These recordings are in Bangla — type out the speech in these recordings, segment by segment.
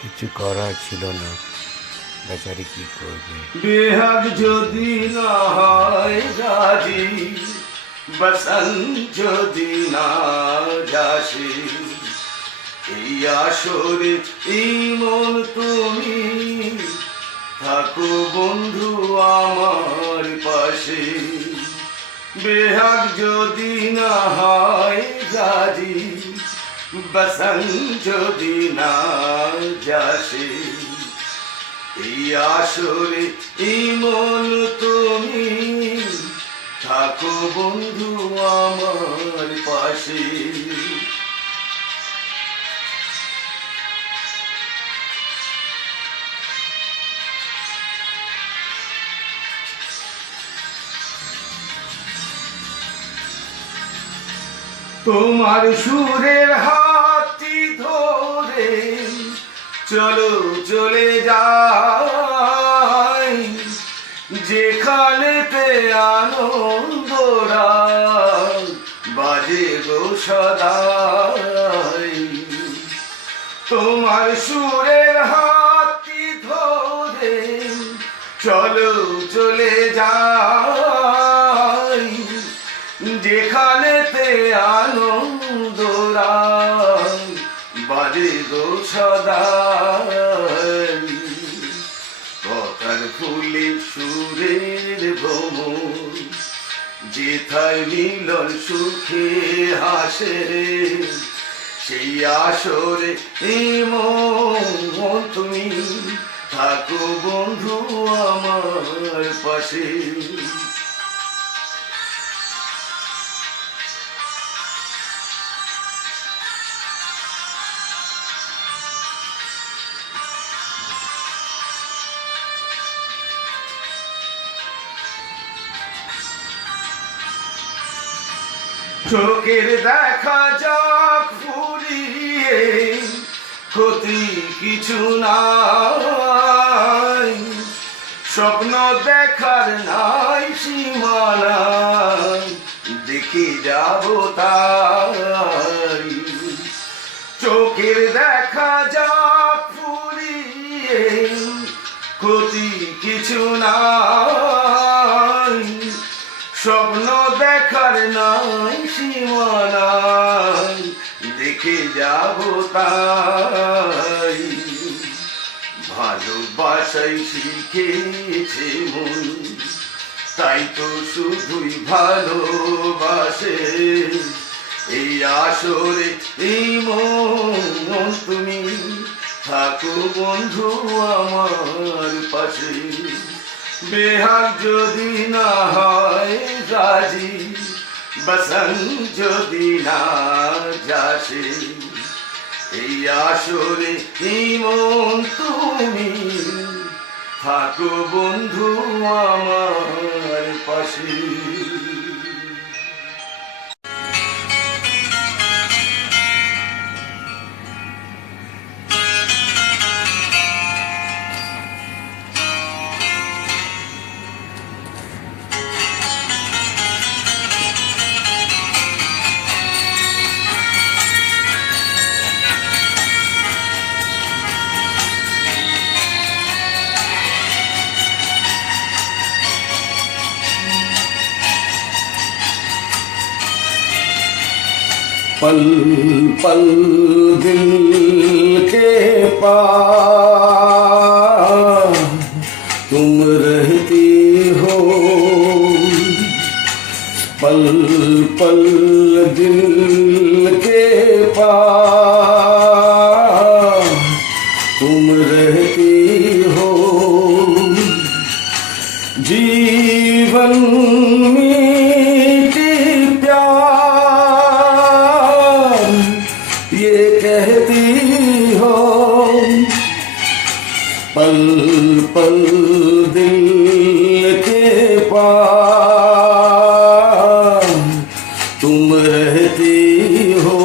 কিছু করার ছিল না, বেচারি কি করবে। বেহাগ যদি না হয় রাজি, বসন্ত যদি না যাসে, এই আসরে এই মন তুমি থাকো বন্ধু আমার পাশে। বেহাগ যদি না হয় রাজি, বসন্ত যদি না যাসে, এই আসরে এই মন তুমি থাকো বন্ধু আমার পাশে। তোমার সুরের হাতটি ধরে চলো চলে যাই, যেখানেতে আনন্দরা বাজে গো সদাই। তোমার সুরের হাতটি ধরে চলো চলে যাই, যেখানেতে আনন্দরা বাজে গো সদাই। কথার ফুলে সুরের ভ্রমর, যেথায় মিলন সুখে হাসে, সেই আসরে এই মন তুমি থাকো বন্ধু আমার পাশে। চোখের দেখা যাক ফুরিয়ে, ক্ষতি কিছু নাই, স্বপ্ন দেখার নাই সীমানা, দেখে যাব তাই। চোখের দেখা যাক ফুরিয়ে, ক্ষতি কিছু নাই, স্বপ্ন দেখার নাই সীমানা, দেখে যাব তাই। ভালোবাসাই শিখেছে মন, তাই তো শুধুই ভালোবাসে, এই আসরে এই মন তুমি থাকো বন্ধু আমার পাশে। বেহাগ যদি না হয় রাজি, বসন্ত যদি না যাসে, এই আসরে এই মন তুমি থাকো বন্ধু আমার পাশে। पल पल दिल के पास तुम रहती हो, पल पल दिल के पास तुम रहती हो। जीवन मीठी प्यार ये कहती हो, पल पल दिल के पास तुम रहती हो।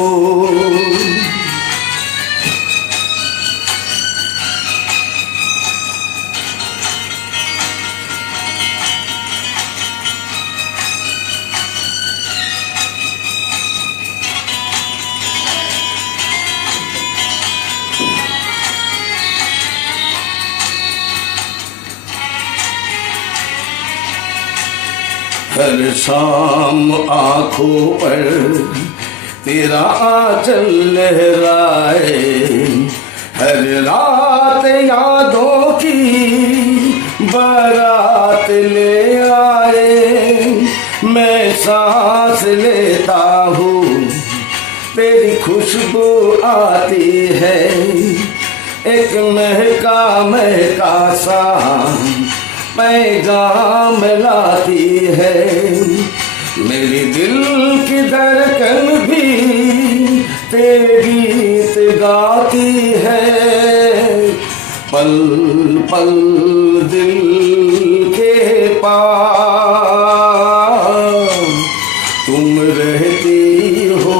हर शाम आंखों पर तेरा आंचल लहराए, हर रात यादों की बारात ले आए। मैं सांस लेता हूँ तेरी खुशबू आती है, एक महका महका सा पैगाम लाती है। मेरी दिल की धड़कन भी तेरे गीत गाती है, पल पल दिल के पास तुम रहती हो।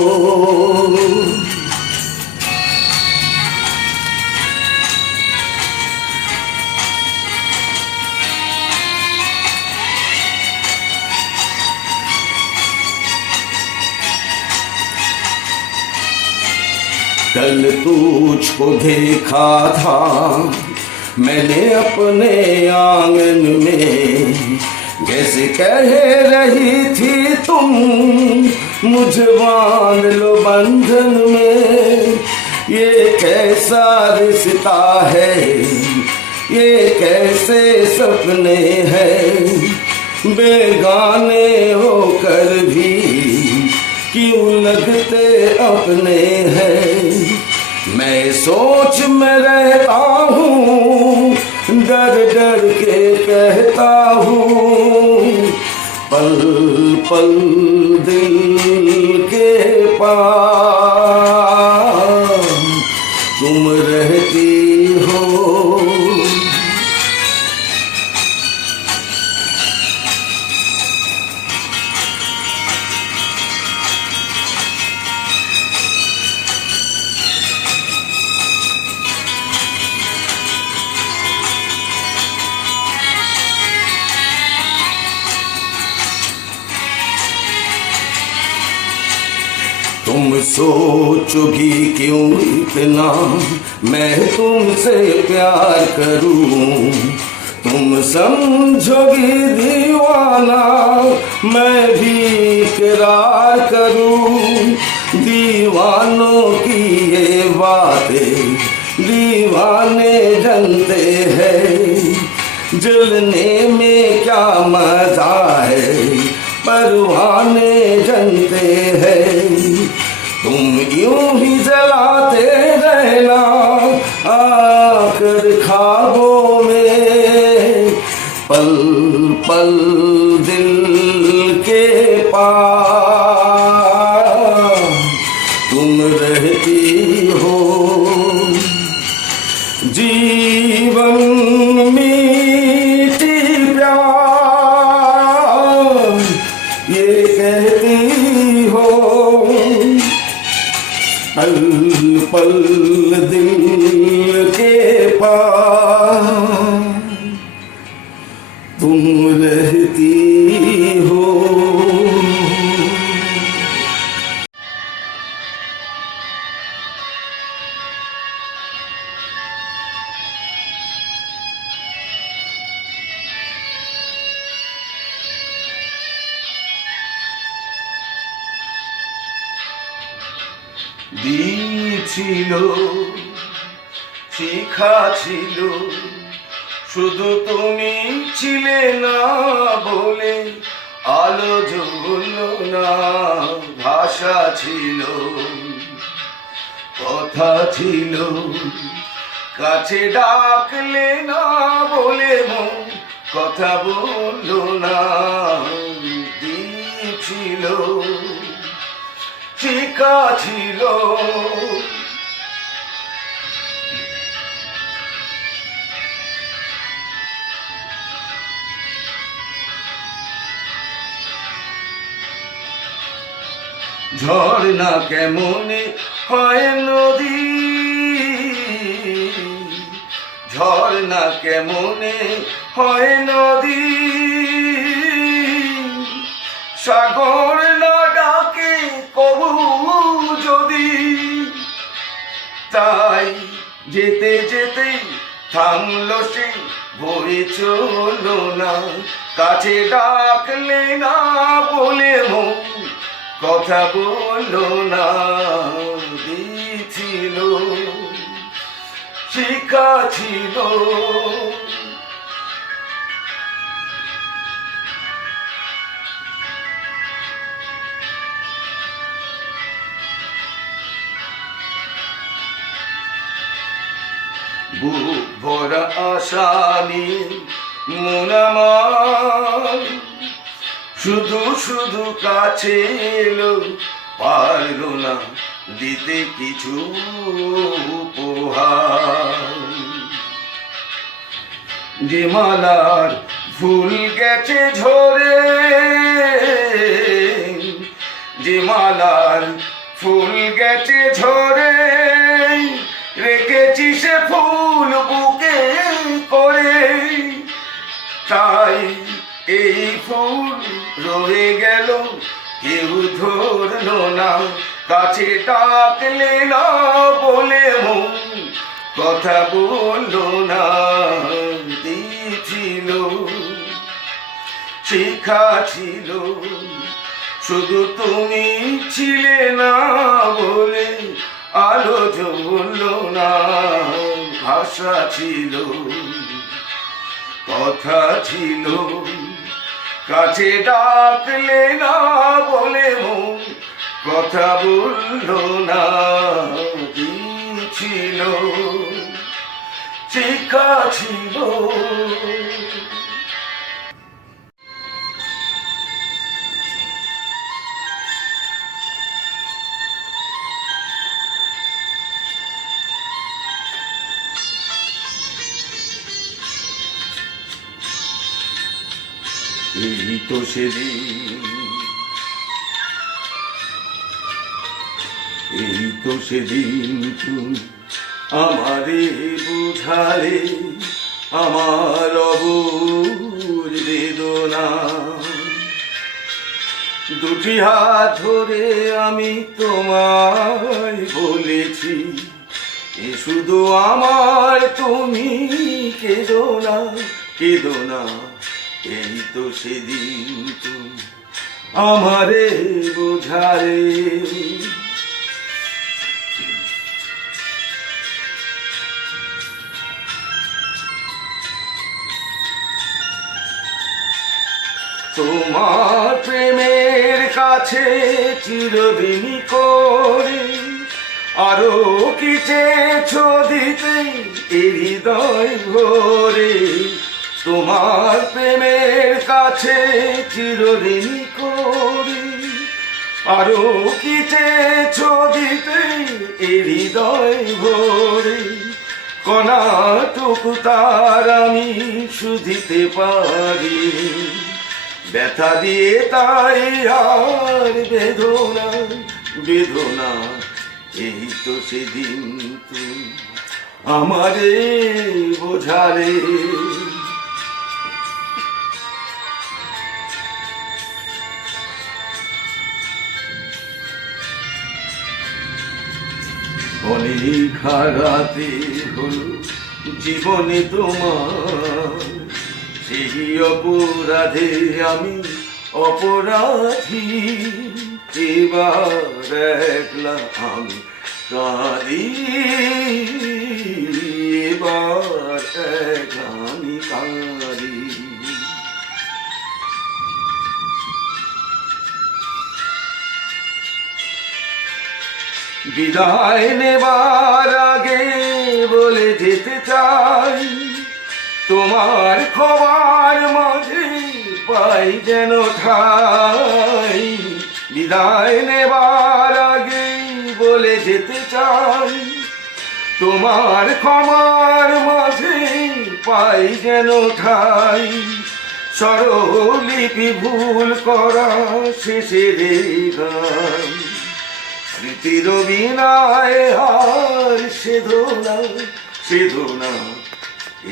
कल तुझको देखा था मैंने अपने आंगन में, जैसे कह रही थी तुम मुझे बांध लो बंधन में। ये कैसा रिश्ता है, ये कैसे सपने हैं, बेगाने होकर भी क्यों लगते अपने हैं। मैं सोच में रहता हूँ, डर डर के कहता हूँ, पल पल दिल के पास तुम रहती हो। तुम सोचोगी क्यों इतना मैं तुमसे प्यार करूं, तुम समझोगी दीवाना मैं भी इकरार करूं। दीवानों की ये बातें दीवाने जानते हैं, जलने में क्या मजा है परवाने जानते हैं। तुम यूं ही जलाते रहना आकर ख्वाबों में, पल पल दिल के पास तुम रहती हो। जीवन मीठी प्यार ये कहती हो, पल पल दिल के पास तुम रहती हो। দিয়েছিল শিখা ছিল শুধু তুমি ছিলে না বলে, আলো জ্বললো না ভাষা ছিল কথা ছিল, কাছে ডাকলে না বলে মন কথা বললো না। দিয়েছিল শিখা ছিল ঝর্ণা কেমনে হয় নদী, ঝর্ণা কেমনে হয় নদী, সাগর না ডাকে কবু যদি, তাই যেতে যেতে থামলো সে বয়ে চলো না, কাছে ডাকলে না বলে মন কথা বললো না, দিছিল শিখা ছিল। বুক ভরা আশা নিয়ে মন আমার শুধু শুধু কাছে এলো, পারলো না দিতে কিছু উপহার। যে মালার ফুল গেছে ঝরে, যে মালার ফুল গেছে ঝরে, রেখেছি সে ফুল বুকে করে, তাই এই ফুল রয়ে গেল কেউ ধরলো না, কাছে ডাকলে না বলে মন কথা বললো না, দিছিল শিখা ছিল। শুধু তুমি ছিলে না বলে আলো জ্বললো না, ভাষা ছিল কথা ছিল, কাছে ডাকলে না বলে মন কথা বললো না, দিছিল শিখা ছিল। এই তো সেদিন, এই তো সেদিন তুমি আমারে বুঝালে আমার অবুঝ বেদনা। দুটি হাত ধরে আমি তোমায় বলেছি, এ শুধু আমার, তুমি কেঁদো না, কেঁদো না। এই তো সেদিন তুমি আমারে বোঝালে। তোমার প্রেমের কাছে চিরদিনই করে আরো কি চেয়েছো দিতে এই হৃদয় ভরে। তোমার প্রেমের কাছে চিরদিনই করে আরো কি চেয়েছো দিতে এই হৃদয় ভরে। কণাটুকু তার আমি শুধিতে পারি, ব্যথা দিয়ে তাই আর বেদনা, বেদনা। এই তো সেদিন তুমি আমারে বোঝালে। অনেক হারাতে হলো জীবনে তোমার, সেই অপরাধে আমি অপরাধী। এবার একলা আমি কাঁদি, এবার একলা আমি কাঁদি। বিদায় নেবার আগে বলে যেতে চাই, তোমার খবর মাঝে পাই যেন ঠাই। বিদায় নেবার আগে বলে যেতে চাই, তোমার খবর মাঝে পাই যেন ঠাই। স্বরলিপি ভুল করা শেষের গান, স্মৃতির বিনায় আর সেদনা, সেদনা।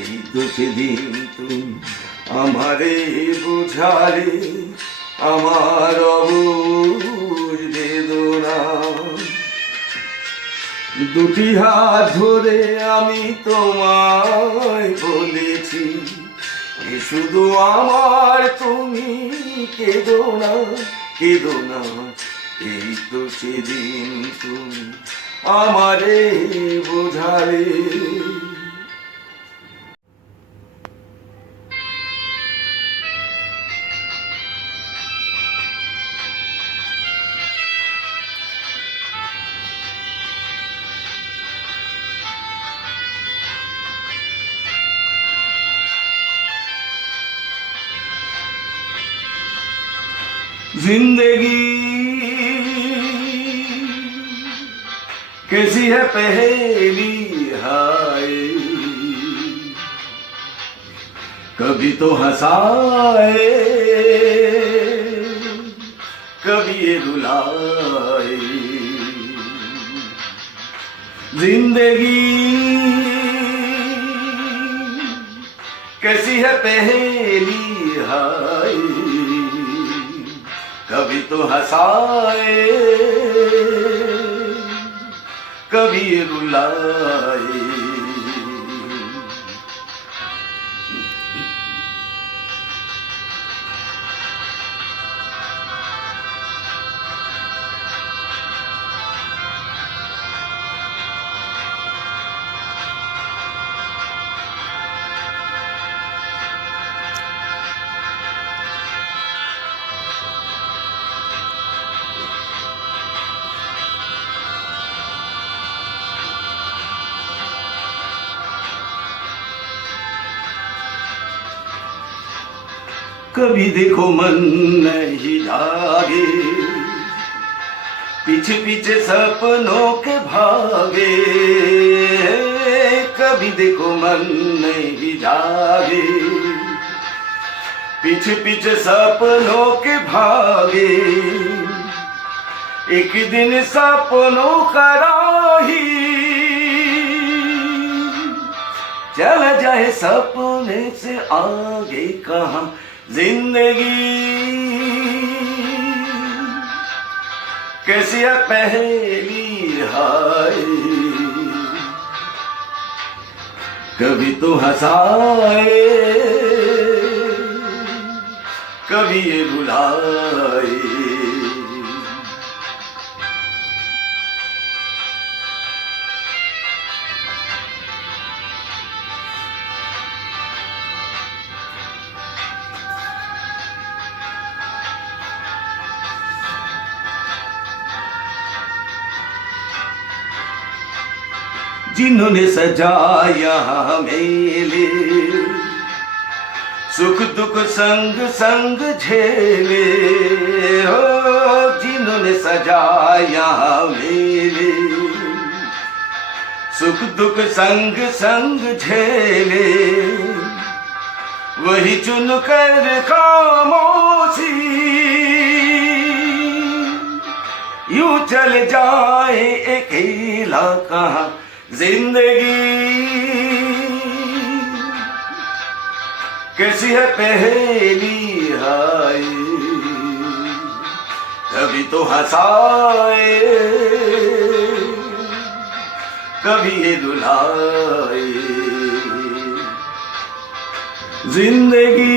এই তো সেদিন তুমি আমারে বোঝালে আমার অবুঝ বেদনা। দুটি হাত ধরে আমি তোমায় বলেছি, এ শুধু আমার, তুমি কেঁদো না, কেঁদো না। এই তো সেদিন তুমি আমারে বোঝালে। जिंदगी कैसी है पहेली हाय, कभी तो हंसाए कभी ये रुलाए। जिंदगी कैसी है पहेली हाय, कभी तो हंसाए कभी रुलाए। कभी देखो मन नहीं जागे, पीछे पीछे सपनों के भागे। कभी देखो मन नहीं जागे, पीछे पीछे सपनों के भागे। एक दिन सपनों का राही चला जाए सपने से आगे कहाँ। जिंदगी कैसी है पहेली हाय, कभी तो हंसाए कभी ये रुलाए। जिन्होंने सजाया मेले, सुख दुख संग संग झेले। हो जिन्होंने सजाया मेले, सुख दुख संग संग झेले। वही चुन कर खामोशी यूं चल जाए अकेला कहाँ। जिंदगी कैसी है पहेली हाय, कभी तो हंसाए कभी ये रुलाए। जिंदगी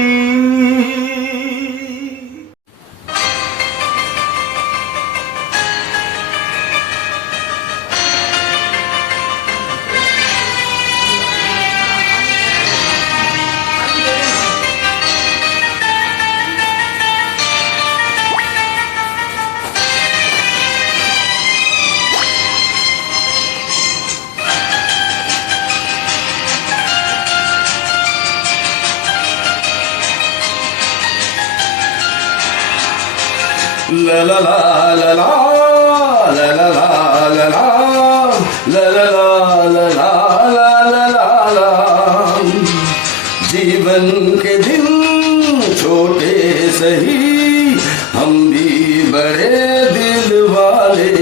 la la la la la la la la la la la la la la la la। जीवन के दिन छोटे सही, हम भी बड़े दिल वाले।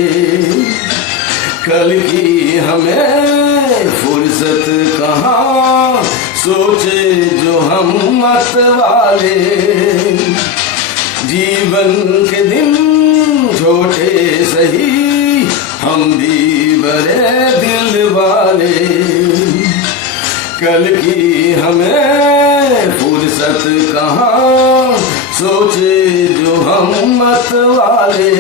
कल की हमें फुर्सत कहाँ, सोचे जो हम मत वाले। जीवन के दिन छोटे सही, हम हम भी बड़े दिल वाले। कल की हमें फुर्सत कहाँ, सोचे जो हम मत वाले।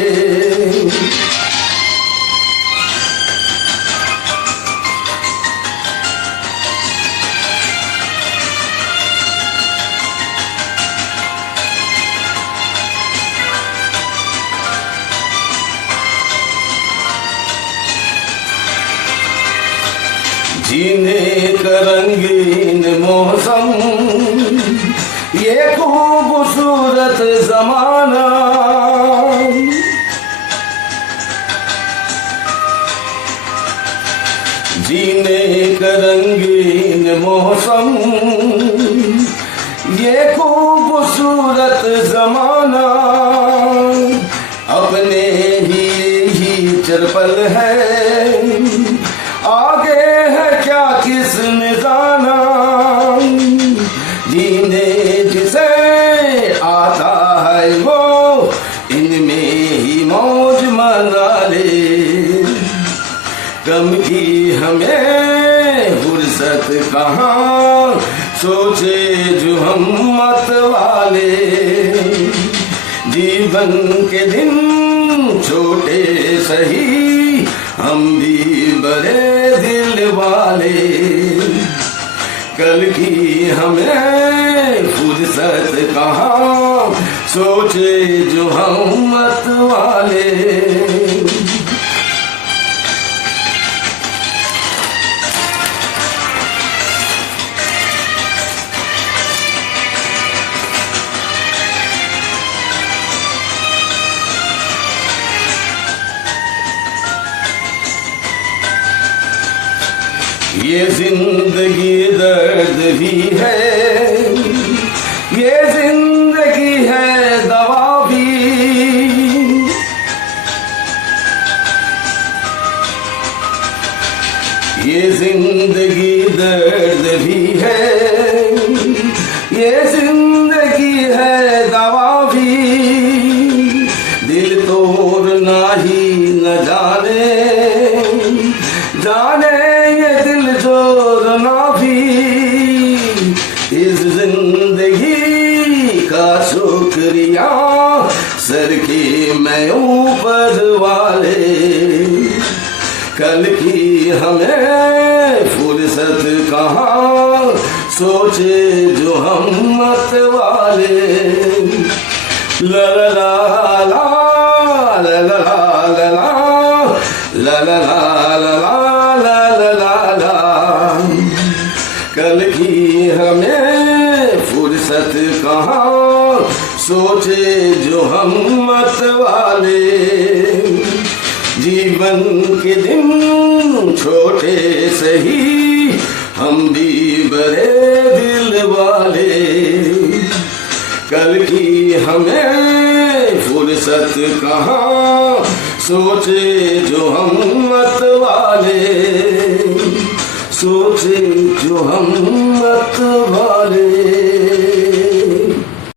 जीने का रंगीन मौसम, ये खूबसूरत जमाना, जीने का रंगीन मौसम, ये खूबसूरत जमाना। अपने ही चरपल है, आगे है क्या किसने जाना। जीने जिसे आता है वो इनमें ही मौज मना ले। गम की हमें फुर्सत कहाँ, सोचे जो हम मत वाले। जीवन के दिन छोटे सही, हम भी बड़े दिल वाले। कल की हमें फुर्सत कहाँ, सोचे जो हम मत वाले। ये जिंदगी दर्द भी है, ये जिंदगी है दवा भी। ये जिंदगी दर्द भी है, ये जिंदगी है दवा भी। दिल तोड़ना ही न जाने, जाने ये दिल जोड़ना भी। इस जिंदगी का शुक्रिया सर के मैं ऊपर वाले। कल की हमें फुर्सत कहाँ, सोचे जो हम मत वाले। ला ला ला ला ला ला ला ला ला ला ला। कल की हमें फुर्सत कहाँ, सोचे जो हम मत वाले। जीवन के दिन छोटे सही, हम भी बड़े दिल वाले। कल की हमें फुर्सत कहाँ, सोचे जो हम मत वाले। सोचे जो हम मत वाले।